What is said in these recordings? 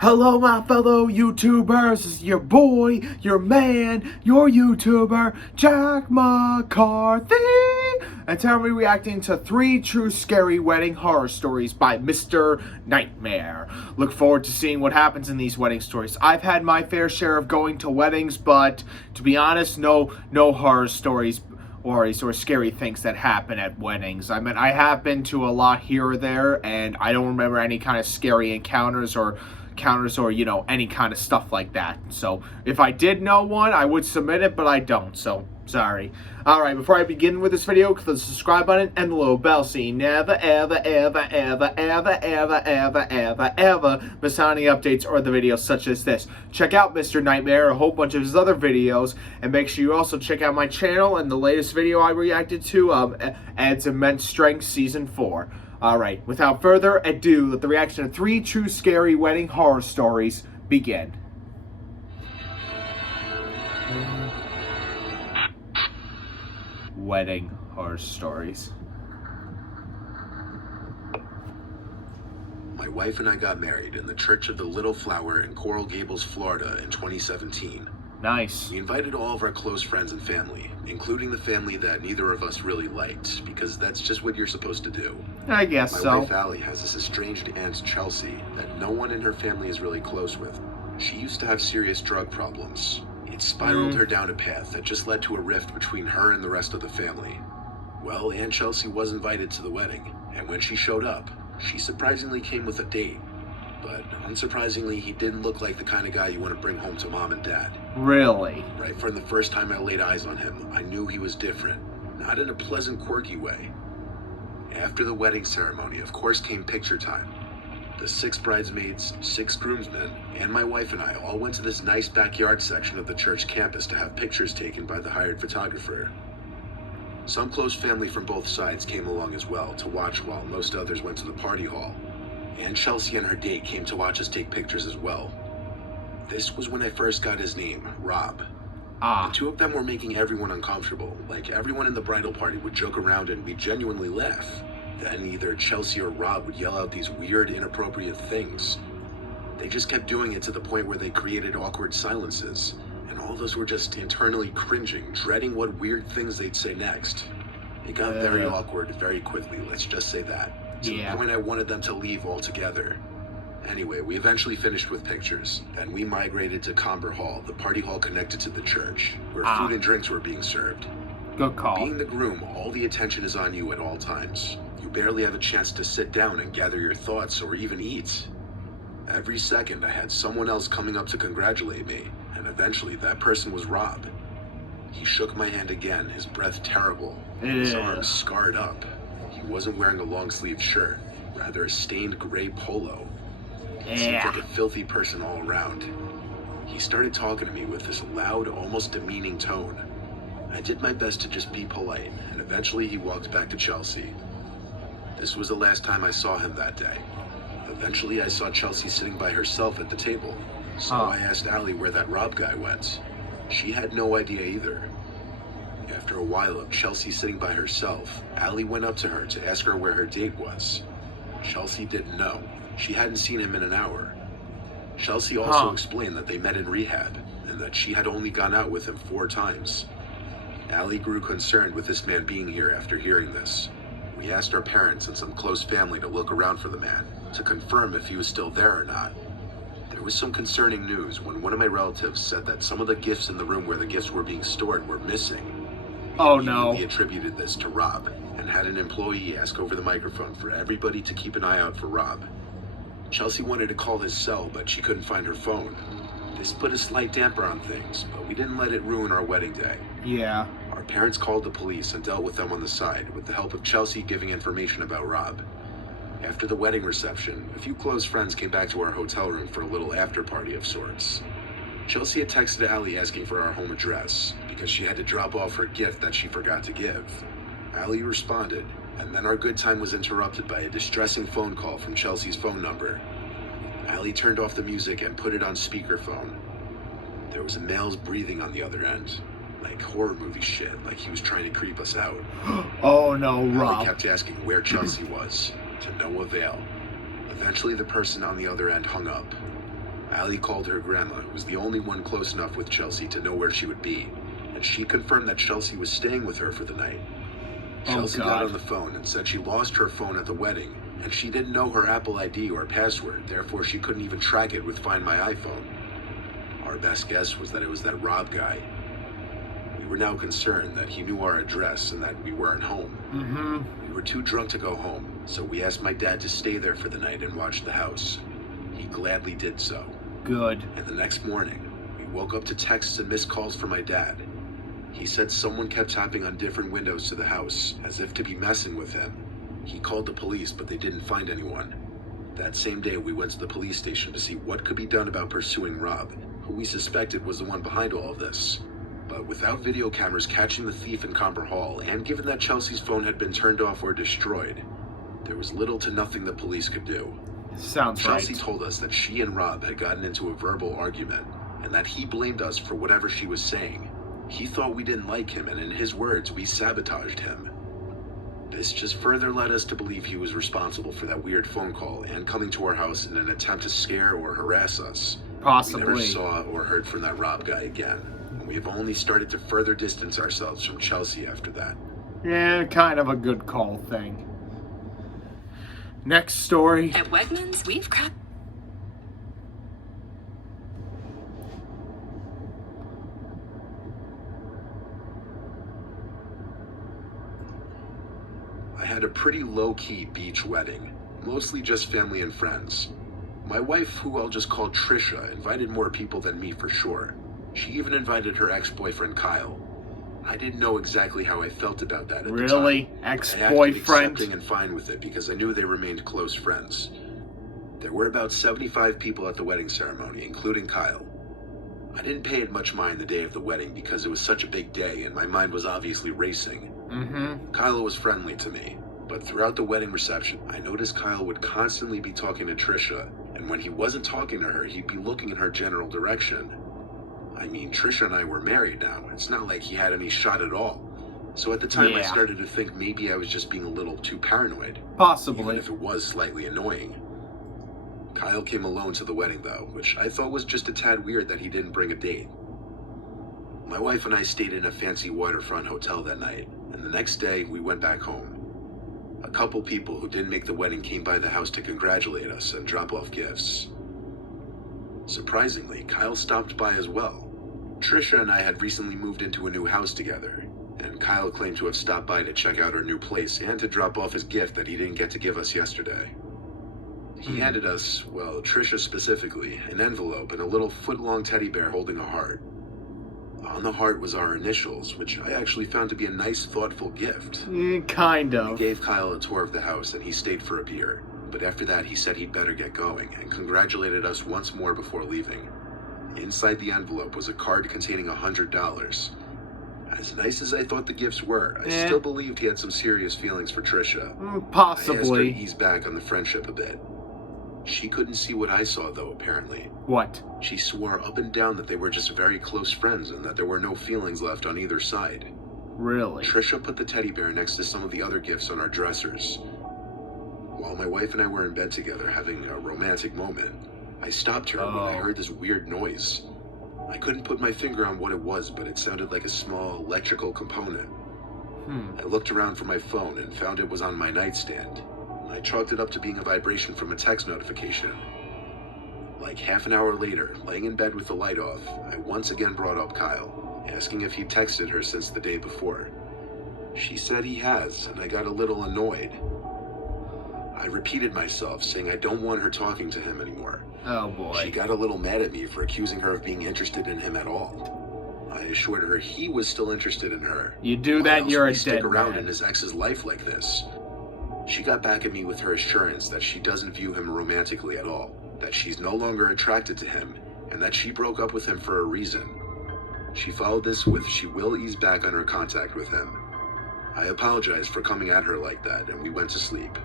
Hello, my fellow YouTubers. This is your boy, your man, your YouTuber, Jack McCarthy. And today we're reacting to 3 true scary wedding horror stories by Mr. Nightmare. Look forward to seeing what happens in these wedding stories. I've had my fair share of going to weddings, but to be honest, no horror stories or scary things that happen at weddings. I mean, I have been to a lot here or there, and I don't remember any kind of scary encounters or any kind of stuff like that. So if I did know one, I would submit it, but I don't, so sorry. Alright, before I begin with this video, click the subscribe button and the little bell so you never ever miss out any updates or the videos such as this. Check out Mr. Nightmare, a whole bunch of his other videos, and make sure you also check out my channel and the latest video I reacted to, Ed's Immense Strength Season 4. Alright, without further ado, let the reaction of 3 true scary wedding horror stories begin. Wedding horror stories. My wife and I got married in the Church of the Little Flower in Coral Gables, Florida in 2017. Nice. We invited all of our close friends and family, including the family that neither of us really liked, because that's just what you're supposed to do. I guess so. My wife Allie has this estranged aunt Chelsea that no one in her family is really close with. She used to have serious drug problems. It spiraled her down a path that just led to a rift between her and the rest of the family. Well, Aunt Chelsea was invited to the wedding, and when she showed up, she surprisingly came with a date. But unsurprisingly, he didn't look like the kind of guy you want to bring home to mom and dad. Really? Right from the first time I laid eyes on him, I knew he was different. Not in a pleasant, quirky way. After the wedding ceremony, of course, came picture time. The 6 bridesmaids, 6 groomsmen, and my wife and I all went to this nice backyard section of the church campus to have pictures taken by the hired photographer. Some close family from both sides came along as well to watch while most others went to the party hall. And Chelsea and her date came to watch us take pictures as well. This was when I first got his name, Rob. The 2 of them were making everyone uncomfortable. Like, everyone in the bridal party would joke around and we'd genuinely laugh. Then either Chelsea or Rob would yell out these weird, inappropriate things. They just kept doing it to the point where they created awkward silences. And all of us were just internally cringing, dreading what weird things they'd say next. It got very awkward very quickly, let's just say that. To the point I wanted them to leave altogether. Anyway, we eventually finished with pictures. Then we migrated to Comber Hall, the party hall connected to the church, where food and drinks were being served. Good call. Being the groom, all the attention is on you at all times. You barely have a chance to sit down and gather your thoughts or even eat. Every second I had someone else coming up to congratulate me, and eventually that person was Rob. He shook my hand again, his breath terrible, his arms scarred up. He wasn't wearing a long-sleeved shirt, rather a stained gray polo. He seemed like a filthy person all around. He started talking to me with this loud, almost demeaning tone. I did my best to just be polite, and eventually he walked back to Chelsea. This was the last time I saw him that day. Eventually I saw Chelsea sitting by herself at the table, so I asked Allie where that Rob guy went. She had no idea either. After a while of Chelsea sitting by herself, Allie went up to her to ask her where her date was. Chelsea didn't know. She hadn't seen him in an hour. Chelsea also explained that they met in rehab, and that she had only gone out with him 4 times. Allie grew concerned with this man being here after hearing this. We asked our parents and some close family to look around for the man, to confirm if he was still there or not. There was some concerning news when one of my relatives said that some of the gifts in the room where the gifts were being stored were missing. Oh no. He attributed this to Rob, and had an employee ask over the microphone for everybody to keep an eye out for Rob. Chelsea wanted to call his cell, but she couldn't find her phone. This put a slight damper on things, but we didn't let it ruin our wedding day. Yeah. Our parents called the police and dealt with them on the side, with the help of Chelsea giving information about Rob. After the wedding reception, a few close friends came back to our hotel room for a little after-party of sorts. Chelsea had texted Allie asking for our home address, because she had to drop off her gift that she forgot to give. Allie responded, and then our good time was interrupted by a distressing phone call from Chelsea's phone number. Allie turned off the music and put it on speakerphone. There was a male's breathing on the other end. Like horror movie shit, like he was trying to creep us out. Oh no, Rob. Allie kept asking where Chelsea was, to no avail. Eventually the person on the other end hung up. Allie called her grandma, who was the only one close enough with Chelsea to know where she would be, and she confirmed that Chelsea was staying with her for the night. Chelsea got on the phone and said she lost her phone at the wedding, and she didn't know her Apple ID or password, therefore she couldn't even track it with Find My iPhone. Our best guess was that it was that Rob guy. We were now concerned that he knew our address and that we weren't home. We were too drunk to go home, so we asked my dad to stay there for the night and watch the house. He gladly did so. Good. And the next morning, we woke up to texts and missed calls from my dad. He said someone kept tapping on different windows to the house, as if to be messing with him. He called the police, but they didn't find anyone. That same day, we went to the police station to see what could be done about pursuing Rob, who we suspected was the one behind all of this. But without video cameras catching the thief in Comber Hall, and given that Chelsea's phone had been turned off or destroyed, there was little to nothing the police could do. Sounds right. Chelsea told us that she and Rob had gotten into a verbal argument, and that he blamed us for whatever she was saying. He thought we didn't like him, and in his words, we sabotaged him. This just further led us to believe he was responsible for that weird phone call and coming to our house in an attempt to scare or harass us. Possibly. We never saw or heard from that Rob guy again. We have only started to further distance ourselves from Chelsea after that. Yeah, kind of a good call thing. Next story. At Wegmans, we've crap. I had a pretty low-key beach wedding, mostly just family and friends. My wife, who I'll just call Trisha, invited more people than me for sure. She even invited her ex-boyfriend Kyle. I didn't know exactly how I felt about that at the time. Really? Ex-boyfriend? Accepting and fine with it because I knew they remained close friends. There were about 75 people at the wedding ceremony, including Kyle. I didn't pay it much mind the day of the wedding because it was such a big day and my mind was obviously racing. Kyle was friendly to me, but throughout the wedding reception, I noticed Kyle would constantly be talking to Trisha, and when he wasn't talking to her, he'd be looking in her general direction. I mean, Trisha and I were married now. It's not like he had any shot at all. So at the time, I started to think maybe I was just being a little too paranoid. Possibly. Even if it was slightly annoying. Kyle came alone to the wedding, though, which I thought was just a tad weird that he didn't bring a date. My wife and I stayed in a fancy waterfront hotel that night, and the next day, we went back home. A couple people who didn't make the wedding came by the house to congratulate us and drop off gifts. Surprisingly, Kyle stopped by as well. Trisha and I had recently moved into a new house together, and Kyle claimed to have stopped by to check out our new place and to drop off his gift that he didn't get to give us yesterday. He handed us, well, Trisha specifically, an envelope and a little foot-long teddy bear holding a heart. On the heart was our initials, which I actually found to be a nice, thoughtful gift. Kind of. We gave Kyle a tour of the house and he stayed for a beer, but after that he said he'd better get going and congratulated us once more before leaving. Inside the envelope was a card containing $100. As nice as I thought the gifts were, I still believed he had some serious feelings for Trisha. Possibly. I asked her to ease back on the friendship a bit. She couldn't see what I saw, though, apparently. What? She swore up and down that they were just very close friends and that there were no feelings left on either side. Really? Trisha put the teddy bear next to some of the other gifts on our dressers. While my wife and I were in bed together having a romantic moment, I stopped her when I heard this weird noise. I couldn't put my finger on what it was, but it sounded like a small electrical component. I looked around for my phone and found it was on my nightstand. I chalked it up to being a vibration from a text notification. Like half an hour later, laying in bed with the light off, I once again brought up Kyle, asking if he'd texted her since the day before. She said he has, and I got a little annoyed. I repeated myself, saying I don't want her talking to him anymore. Oh boy. She got a little mad at me for accusing her of being interested in him at all. I assured her he was still interested in her. You do Why that, else you're would a he stick dead around man. in his ex's life like this? She got back at me with her assurance that she doesn't view him romantically at all, that she's no longer attracted to him, and that she broke up with him for a reason. She followed this with she will ease back on her contact with him. I apologized for coming at her like that, and we went to sleep.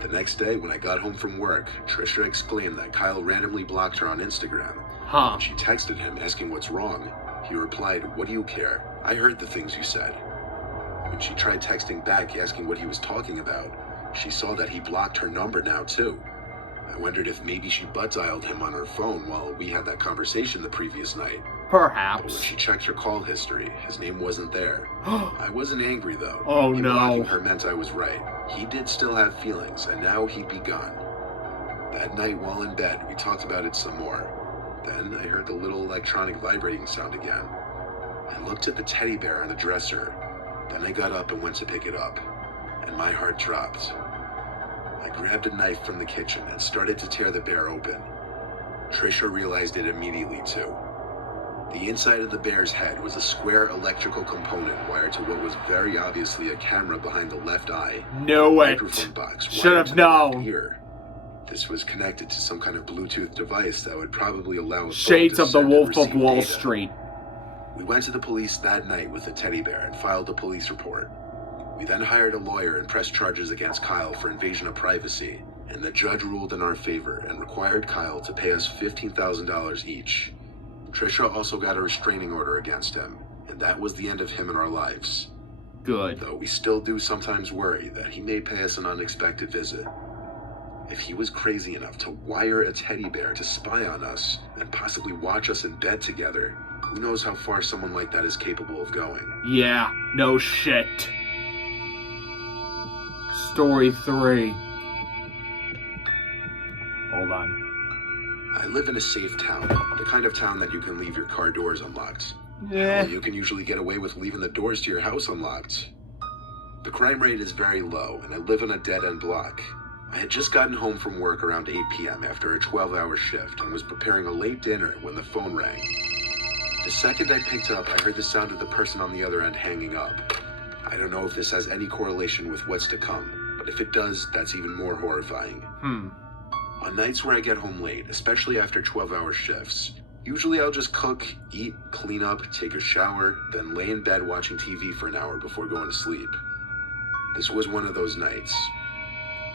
The next day, when I got home from work, Trisha exclaimed that Kyle randomly blocked her on Instagram. When she texted him asking what's wrong, he replied, "What do you care? I heard the things you said." When she tried texting back asking what he was talking about, she saw that he blocked her number now too. I wondered if maybe she butt-dialed him on her phone while we had that conversation the previous night. But when Perhaps. she checked her call history, his name wasn't there. I wasn't angry, though. Oh, Him no. blocking her meant I was right. He did still have feelings, and now he'd be gone. That night, while in bed, we talked about it some more. Then I heard the little electronic vibrating sound again. I looked at the teddy bear on the dresser. Then I got up and went to pick it up, and my heart dropped. I grabbed a knife from the kitchen and started to tear the bear open. Trisha realized it immediately, too. The inside of the bear's head was a square electrical component wired to what was very obviously a camera behind the left eye. Knew it. Microphone box Should wired have to the left known. ear. This was connected to some kind of Bluetooth device that would probably allow a phone Shades to of the send and Wolf of receive Wall data. Street. We went to the police that night with the teddy bear and filed a police report. We then hired a lawyer and pressed charges against Kyle for invasion of privacy, and the judge ruled in our favor and required Kyle to pay us $15,000 each. Trisha also got a restraining order against him, and that was the end of him in our lives. Good. Though we still do sometimes worry that he may pay us an unexpected visit. If he was crazy enough to wire a teddy bear to spy on us and possibly watch us in bed together, who knows how far someone like that is capable of going. Yeah, no shit. Story 3. Hold on. I live in a safe town, the kind of town that you can leave your car doors unlocked. Yeah. You can usually get away with leaving the doors to your house unlocked. The crime rate is very low, and I live on a dead-end block. I had just gotten home from work around 8 p.m. after a 12-hour shift and was preparing a late dinner when the phone rang. The second I picked up, I heard the sound of the person on the other end hanging up. I don't know if this has any correlation with what's to come, but if it does, that's even more horrifying. On nights where I get home late, especially after 12-hour shifts, usually I'll just cook, eat, clean up, take a shower, then lay in bed watching TV for an hour before going to sleep. This was one of those nights.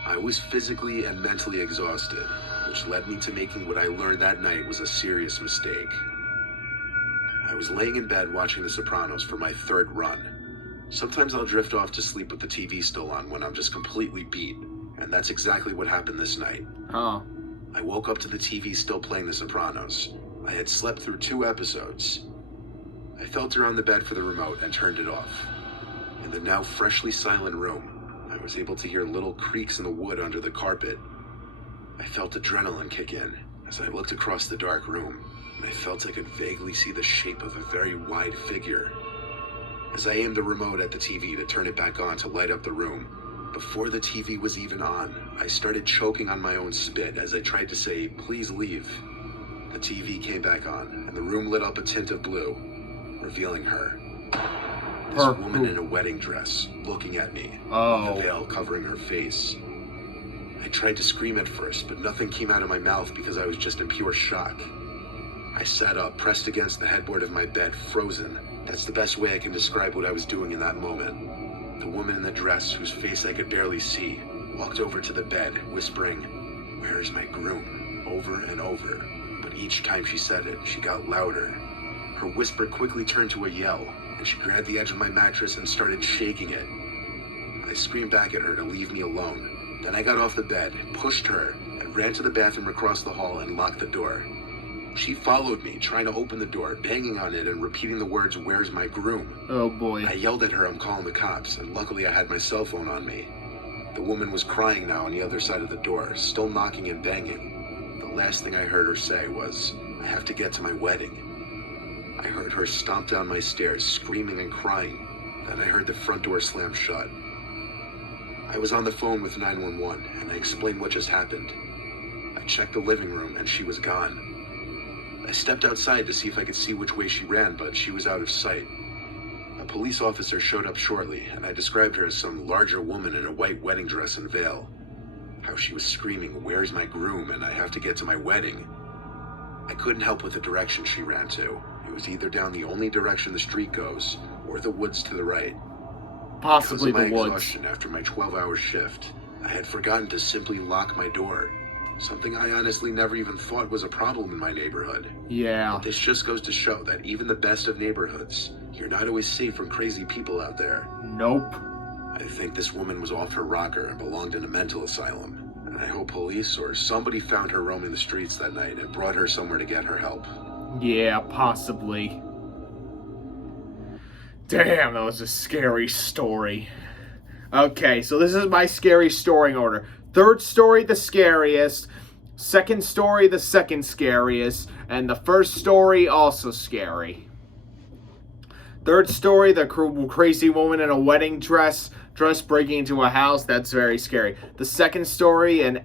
I was physically and mentally exhausted, which led me to making what I learned that night was a serious mistake. I was laying in bed watching The Sopranos for my third run. Sometimes I'll drift off to sleep with the TV still on when I'm just completely beat, and that's exactly what happened this night. I woke up to the TV still playing The Sopranos. I had slept through 2 episodes. I felt around the bed for the remote and turned it off. In the now freshly silent room, I was able to hear little creaks in the wood under the carpet. I felt adrenaline kick in as I looked across the dark room, and I felt I could vaguely see the shape of a very wide figure. As I aimed the remote at the TV to turn it back on to light up the room, before the TV was even on, I started choking on my own spit as I tried to say, "Please leave." The TV came back on, and the room lit up a tint of blue, revealing her. This woman in a wedding dress, looking at me, with the veil covering her face. I tried to scream at first, but nothing came out of my mouth because I was just in pure shock. I sat up, pressed against the headboard of my bed, frozen. That's the best way I can describe what I was doing in that moment. The woman in the dress, whose face I could barely see, walked over to the bed, whispering, "Where is my groom?" over and over. But each time she said it, she got louder. Her whisper quickly turned to a yell, and she grabbed the edge of my mattress and started shaking it. I screamed back at her to leave me alone. Then I got off the bed, pushed her, and ran to the bathroom across the hall and locked the door. She followed me, trying to open the door, banging on it and repeating the words, "Where's my groom?" Oh boy. I yelled at her, "I'm calling the cops," and luckily I had my cell phone on me. The woman was crying now on the other side of the door, still knocking and banging. The last thing I heard her say was, "I have to get to my wedding." I heard her stomp down my stairs, screaming and crying. Then I heard the front door slam shut. I was on the phone with 911, and I explained what just happened. I checked the living room, and she was gone. I stepped outside to see if I could see which way she ran, but she was out of sight. A police officer showed up shortly, and I described her as some larger woman in a white wedding dress and veil. How she was screaming, "Where's my groom?" and "I have to get to my wedding." I couldn't help with the direction she ran to. It was either down the only direction the street goes, or the woods to the right. Possibly Because of the my woods. exhaustion after my 12-hour shift, I had forgotten to simply lock my door. Something I honestly never even thought was a problem in my neighborhood. Yeah. But this just goes to show that even the best of neighborhoods, you're not always safe from crazy people out there. Nope. I think this woman was off her rocker and belonged in a mental asylum, and I hope police or somebody found her roaming the streets that night and brought her somewhere to get her help. Yeah, possibly. Damn, that was a scary story. Okay, so this is my scary story order. Third story, the scariest. Second story, the second scariest. And the first story, also scary. Third story, the crazy woman in a wedding dress breaking into a house. That's very scary. The second story, an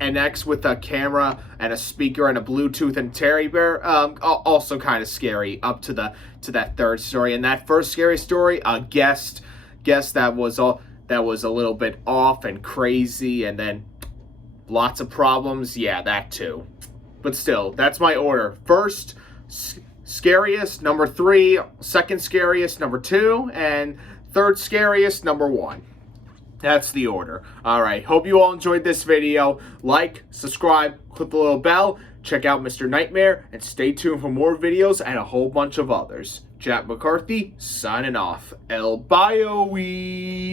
ex with a camera and a speaker and a Bluetooth and teddy bear. Also kind of scary. Up to that third story. And that first scary story, a guest that was a little bit off and crazy, and then lots of problems. Yeah, that too. But still, that's my order. First scariest, number 3. Second scariest, number 2. And third scariest, number 1. That's the order. Alright, hope you all enjoyed this video. Like, subscribe, click the little bell, check out Mr. Nightmare, and stay tuned for more videos and a whole bunch of others. Jack McCarthy, signing off. El Bio-wee.